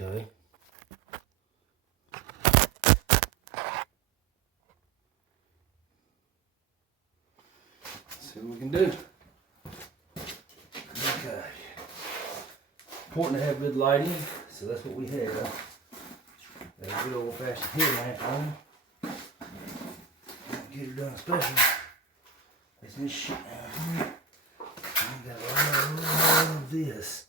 Okay. See what we can do. Okay. Important to have good lighting, so that's what we have. Got a good old fashioned headlamp on. Get her done special. There's this shit down here. I got a lot of this.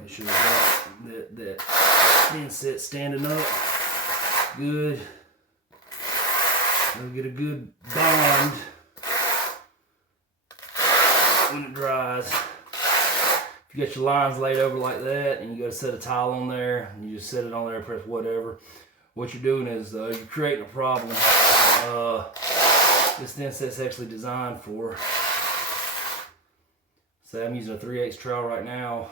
Make sure that inset standing up good. We'll get a good bond when it dries. If you get your lines laid over like that and you got to set a towel on there and you just set it on there, press whatever, what you're doing is you're creating a problem. This inset's actually designed for, say I'm using a 3/8 trowel right now.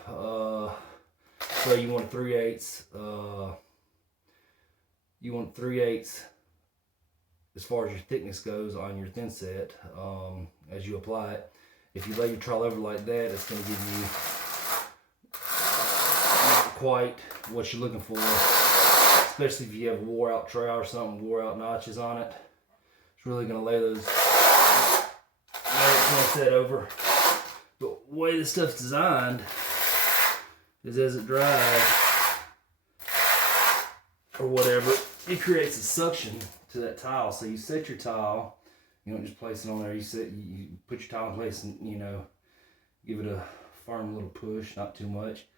So you want a 3/8. You want 3/8 as far as your thickness goes on your thin set as you apply it. If you lay your trowel over like that, it's going to give you not quite what you're looking for, especially if you have a wore out trowel or something, wore out notches on it. It's really going to lay those thin set over. But the way this stuff's designed is as it dries or whatever, it creates a suction to that tile. So you set your tile, you don't just place it on there. You put your tile in place and give it a firm little push, not too much.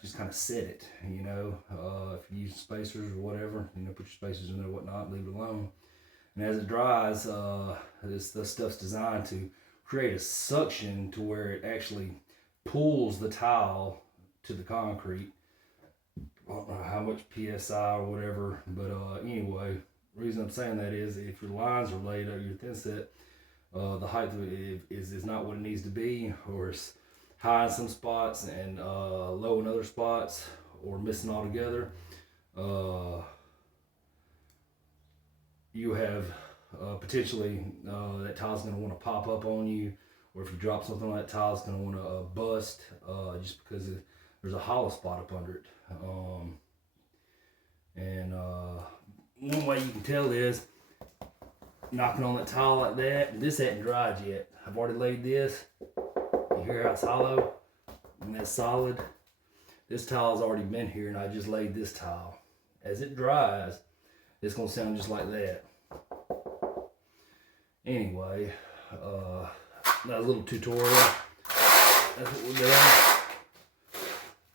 Just kind of set it. If you use spacers or whatever, put your spacers in there, whatnot, leave it alone. And as it dries, this stuff's designed to create a suction to where it actually pulls the tile to the concrete. I don't know how much PSI or whatever, but anyway, the reason I'm saying that is if your lines are laid over your thin set, the height of it is not what it needs to be, or it's high in some spots and low in other spots, or missing altogether. You have potentially that tile's going to want to pop up on you, or if you drop something on that tile, it's going to want to bust just because there's a hollow spot up under it. One way you can tell is knocking on that tile like that. This hadn't dried yet. I've already laid this. You hear how it's hollow and that's solid. This tile's already been here, and I just laid this tile. As it dries, it's going to sound just like that. Anyway, that little tutorial. That's what we're doing.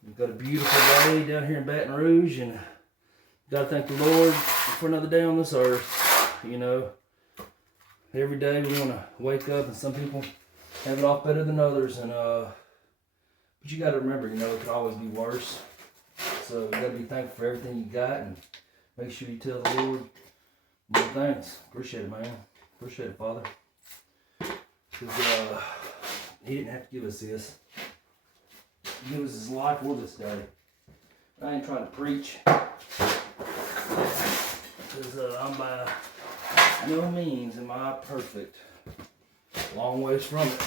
We've got a beautiful day down here in Baton Rouge, and got to thank the Lord for another day on this earth. Every day we want to wake up, and some people have it off better than others, and but you got to remember, it could always be worse. So you got to be thankful for everything you got, and make sure you tell the Lord, thanks. Appreciate it, man. Appreciate it, Father. Because He didn't have to give us this. He gave us His life for this day. I ain't trying to preach. Because I'm by no means am I perfect. Long ways from it.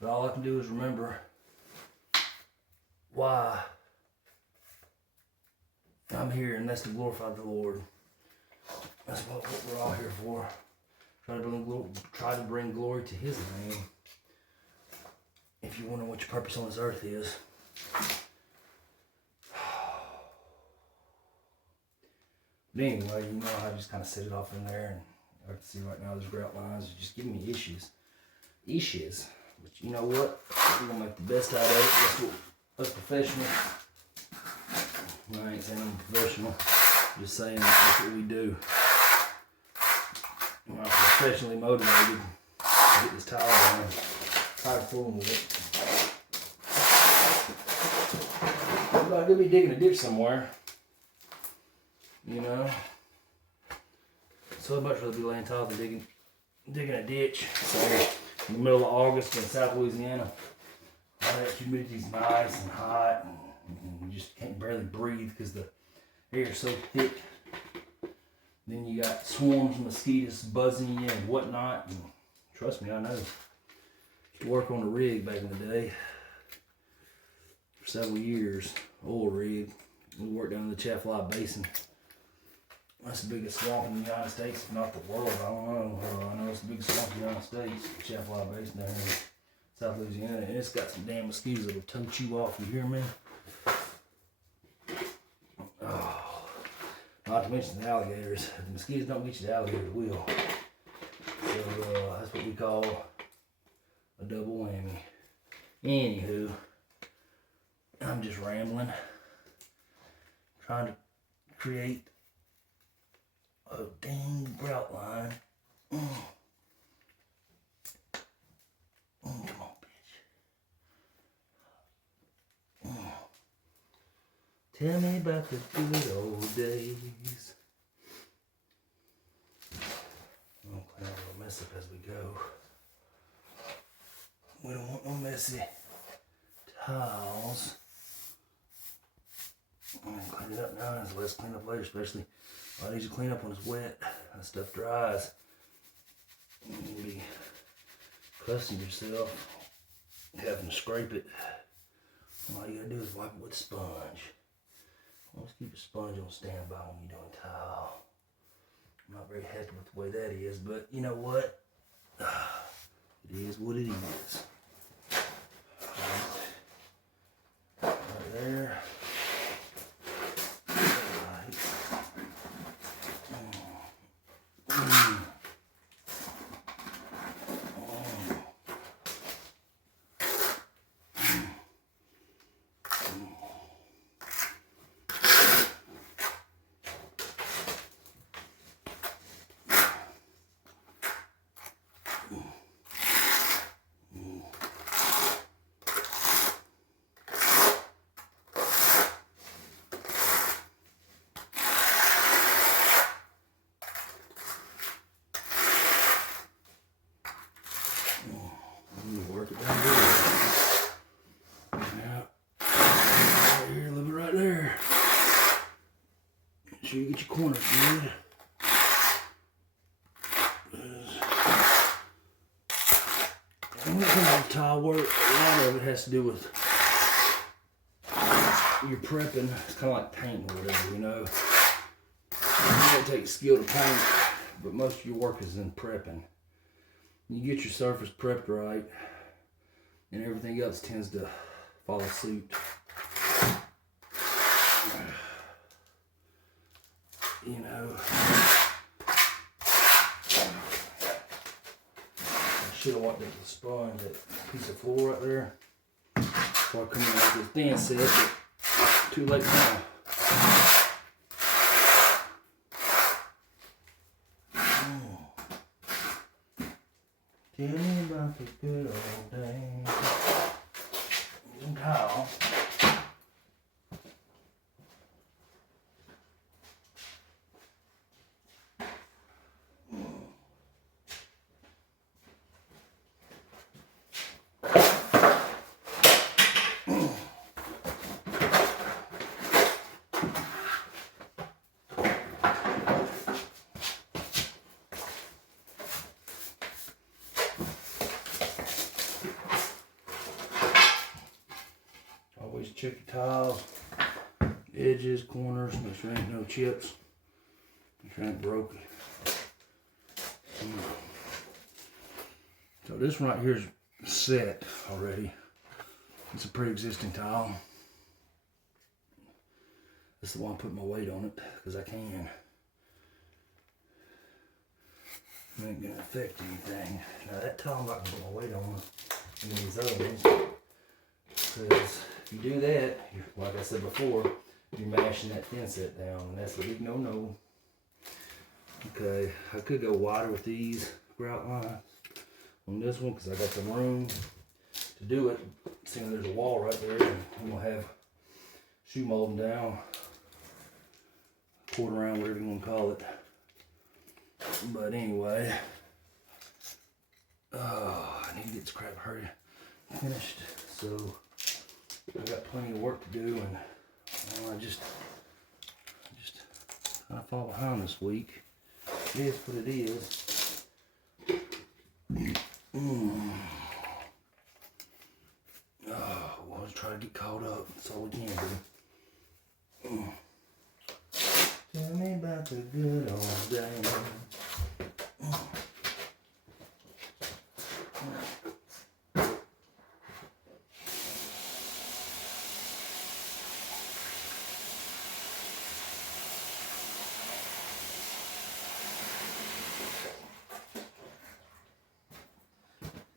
But all I can do is remember why I'm here, and that's to glorify the Lord. That's what we're all here for. Try to bring glory to His name. If you wonder what your purpose on this earth is. But anyway, I just kind of set it off in there, and I can see right now those grout lines are just giving me issues. But you know what? We're going to make the best out of it. Us professionals. I ain't saying I'm a professional. Just saying that's what we do. I'm professionally motivated to get this tile done. Tired of fooling with it. somebody could be digging a ditch somewhere. You know? So I'd much rather be laying tile than digging a ditch. So in the middle of August in South Louisiana, all that humidity's nice and hot, and you just can't barely breathe because the air is so thick. Then you got swarms of mosquitoes buzzing you and whatnot. And trust me, I know. Used to work on a rig back in the day for several years, oil rig. We worked down in the Chaffalot Basin. That's the biggest swamp in the United States, if not the world. I don't know. I know it's the biggest swamp in the United States, the Chaffalot Basin down here in South Louisiana. And it's got some damn mosquitoes that'll tote you off, you hear me? Oh, not to mention the alligators. If the mosquitoes don't get you, the alligators will. So that's what we call a double whammy. Anywho, I'm just rambling. Trying to create a dang grout line. Come on, bitch. Tell me about the good old days. I'll clean up a little mess up as we go. We don't want no messy tiles. I'm gonna clean it up now, and it's less clean up later, especially a lot easier to clean up when it's wet. That stuff dries. You'll be cussing yourself, having to scrape it. All you gotta do is wipe it with a sponge. Always keep a sponge on standby when you're doing tile. I'm not very happy with the way that is, but you know what? It is what it is. Right there. Work it down here. Yeah. Right here, a little bit right there. Make sure you get your corners good. When it comes to tile work, a lot of it has to do with your prepping. It's kind of like painting or whatever, you know. It takes skill to paint, but most of your work is in prepping. You get your surface prepped right, and everything else tends to follow suit. You know, I should have wiped up the sponge, that piece of floor right there, before I come in with this thin set, but too late now. Tell me about the good old days. And tile. Always check your tiles, edges, corners, make sure there ain't no chips, make sure it ain't broken. So this one right here is set already. It's a pre-existing tile. This is the one I'm putting my weight on it because I can. It ain't gonna affect anything. Now that tile I'm not gonna put my weight on in these other ones. Because if you do that, like I said before, you're mashing that thin set down, and that's a big no-no. Okay, I could go wider with these grout lines on this one because I got the room to do it. Seeing there's a wall right there, and I'm gonna have shoe molding down, quarter round, whatever you want to call it. But anyway, I need to get this crap hurry finished. So I got plenty of work to do, and I just kind of fall behind this week. It is what it is. We'll try to get caught up. That's all we can do. Tell me about the good old days.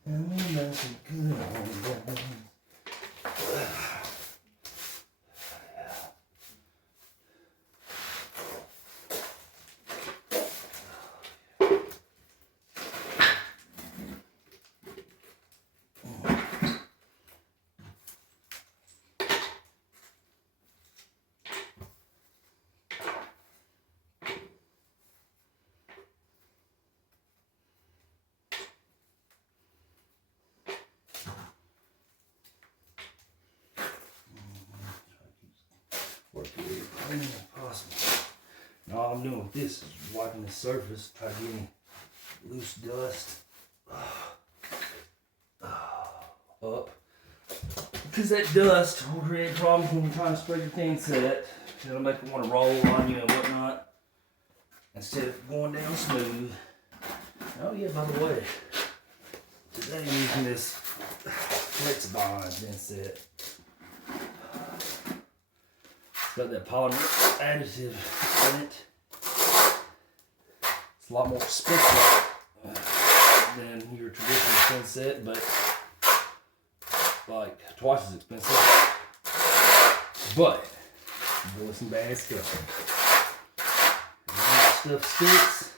Tell me about the good old days. Work it as clean as possible. And all I'm doing with this is wiping the surface, try to get any loose dust up. Because that dust will create problems when you're trying to spread your thin set. It'll make it want to roll on you and whatnot, instead of going down smooth. Oh yeah, by the way, today I'm using this Flexbond thin set. Got that polymer additive in it. It's a lot more expensive than your traditional thin set, but like twice as expensive. But boy, some bad stuff. When that stuff sticks,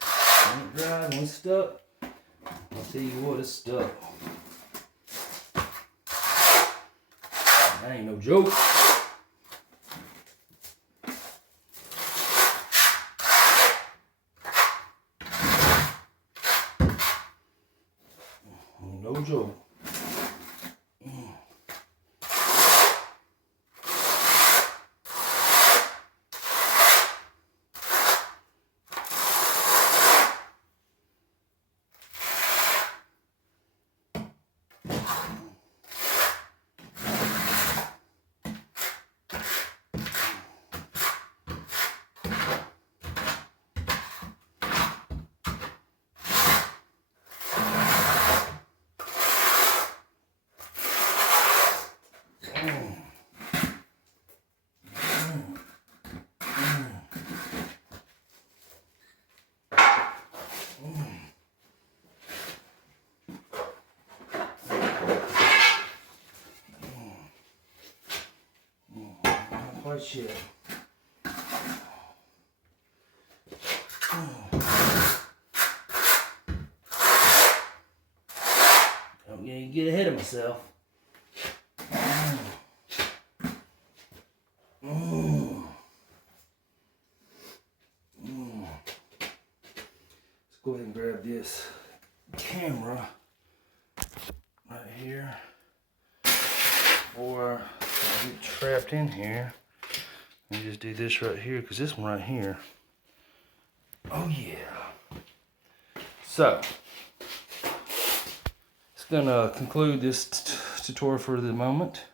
when it dries, when it's stuck, I'll tell you what, it's stuck. That ain't no joke. No joke. Quite shit. Don't get ahead of myself. Let's go ahead and grab this camera right here, or I'll get trapped in here. And just do this right here, because this one right here. Oh yeah. So, it's gonna conclude this tutorial for the moment.